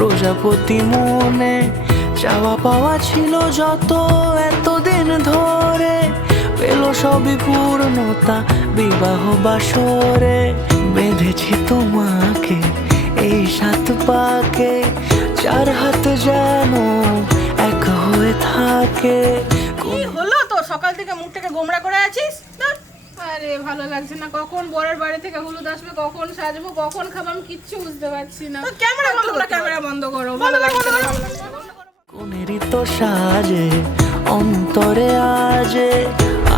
প্রজাপতি মনে চাওয়া পাওয়া ছিল যত এতদিন ধরে, পেল সবই পূর্ণতা বিবাহ বাসরে। বেঁধেছি তোমাকে এই 7 পাকে, 4 হাত যেন এক হয়ে থাকে। কি হলো তো সকাল থেকে মুখটাকে গোমড়া করে আছিস? আরে ভালো লাগছে না, কখন বরের বাড়ি থেকে হলুদ আসবে, কখন সাজবো, কখন খাবো, আমি কিচ্ছু বুঝতে পারছি না। ক্যামেরা বন্ধ করো, ক্যামেরা বন্ধ করো, ভালো লাগছে না। কোনেরই তো সাজে অন্তরে আজে,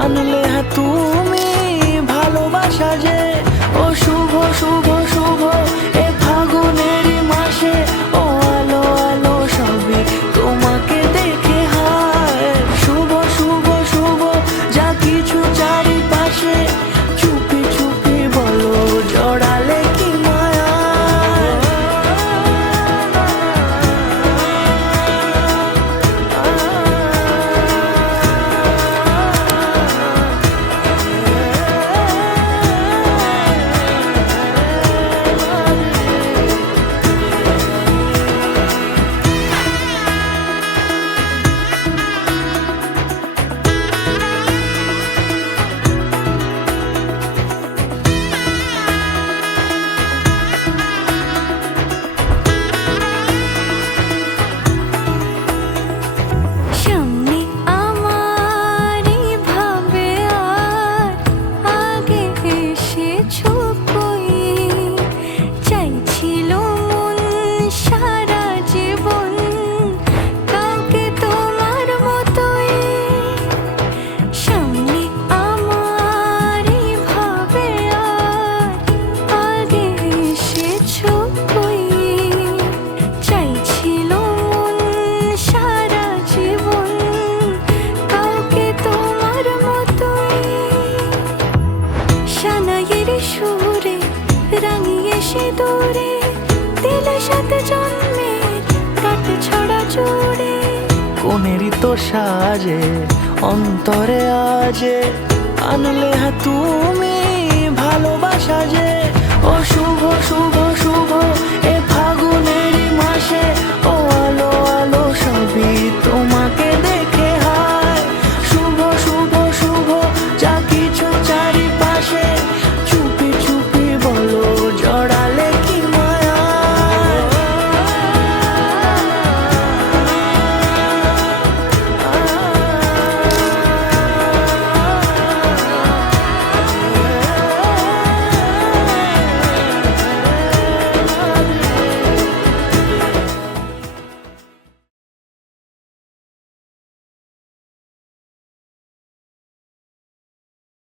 আনলে হ্যাঁ তুমি ভালোবাসা যে। ও শুভ শুভ শুভ এ ফাগুনেরই মাসে, ও আলো আলো সবই তোমাকে দেখে হায়। শুভ শুভ শুভ যা কিছু চারিপাশে, চুপি চুপি বলো জড়ালে কি মায়া। সামনে আমার ভাবে আর আগে এসেছো কই, চাইছিল মন সারা জীবন কাউকে তোমার মতোই। সামনে আমার ভাবে আর আগে এসেছো কই, চাইছিল মন সারা জীবন কাউকে তোমার মতোই। সানাইয়ের সুরে রাঙিয়ে সে দূরে, দিলে 7 জন্মের কাট ছড়া জুড়ে। কোনেরই তো সাজে অন্তরে আজে, আনলে হ্যাঁ তুমি